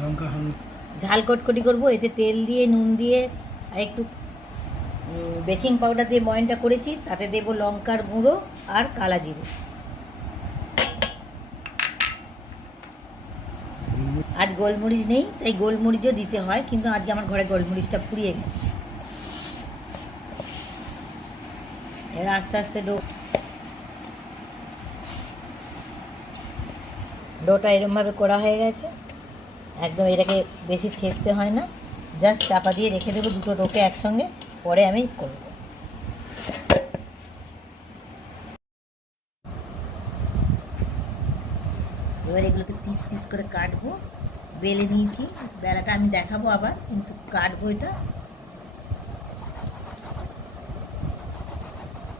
লঙ্কা হলুদ ঝাল কটকটি করবো, এতে তেল দিয়ে নুন দিয়ে আর একটু বেকিং পাউডার দিয়ে ময়নটা করেছি, তাতে দেবো লঙ্কার গুঁড়ো আর কালা জিরে। আজ গোলমরিচ নেই, তাই গোলমরিচও দিতে হয়, কিন্তু আজকে আমার ঘরে গোলমরিচটা পুড়িয়ে গেছে। এবার আস্তে আস্তে ডোটা এরমভাবে করা হয়ে গেছে। একদম এটাকে বেশি ঠেসতে হয় না, জাস্ট চাপা দিয়ে রেখে দেবো দুটো ডোকে একসঙ্গে, পরে আমি করব। এবার এগুলোকে পিস পিস করে কাটবো, বেলে নিয়েছি, বেলাটা আমি দেখাবো আবার, কিন্তু কাটবো এটা।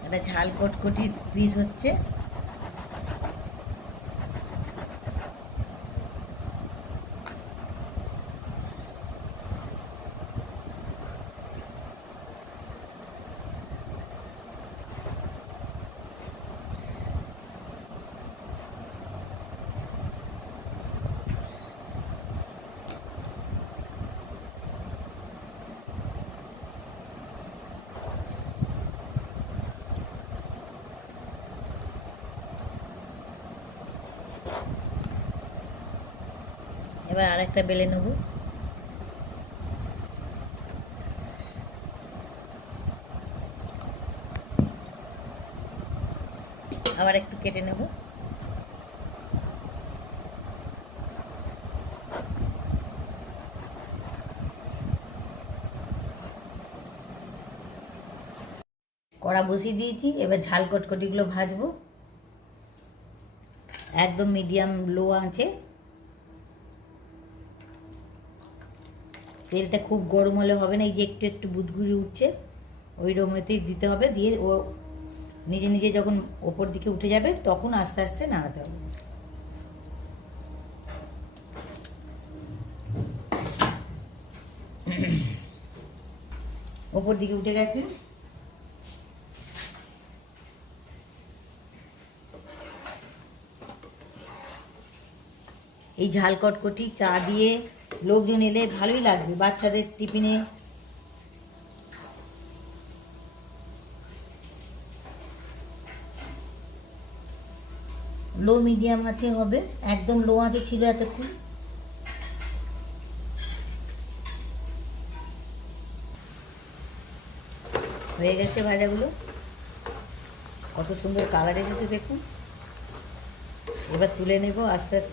একটা ঝাল কটকটির পিস হচ্ছে। এবার আরেকটা বেলে নেব। আবার একটু কেটে নেব। কড়া বসিয়ে দিয়েছি, এবার ঝাল কটকটিগুলো ভাজবো একদম মিডিয়াম লো আঁচে। তেলটা খুব গরম হলে হবে না, এই যে একটু একটু বুদগুড়ি উঠছে ওই রকমেতেই দিতে হবে, দিয়ে ও নিজে নিজে যখন ওপর দিকে উঠে যাবে তখন আস্তে আস্তে নাড়াতে হবে। ওপর দিকে উঠে গেছে। এই ঝাল কটকটি চা দিয়ে লোকজন এলে ভালোই লাগবে, বাচ্চাদের টিফিনে। লো মিডিয়াম আঁচে হবে, একদম লো আঁচে ছিল এতক্ষণ। হয়ে গেছে ভাজাগুলো, কত সুন্দর কালার এসেছে দেখুন। এবার তুলে নেব আস্তে আস্তে।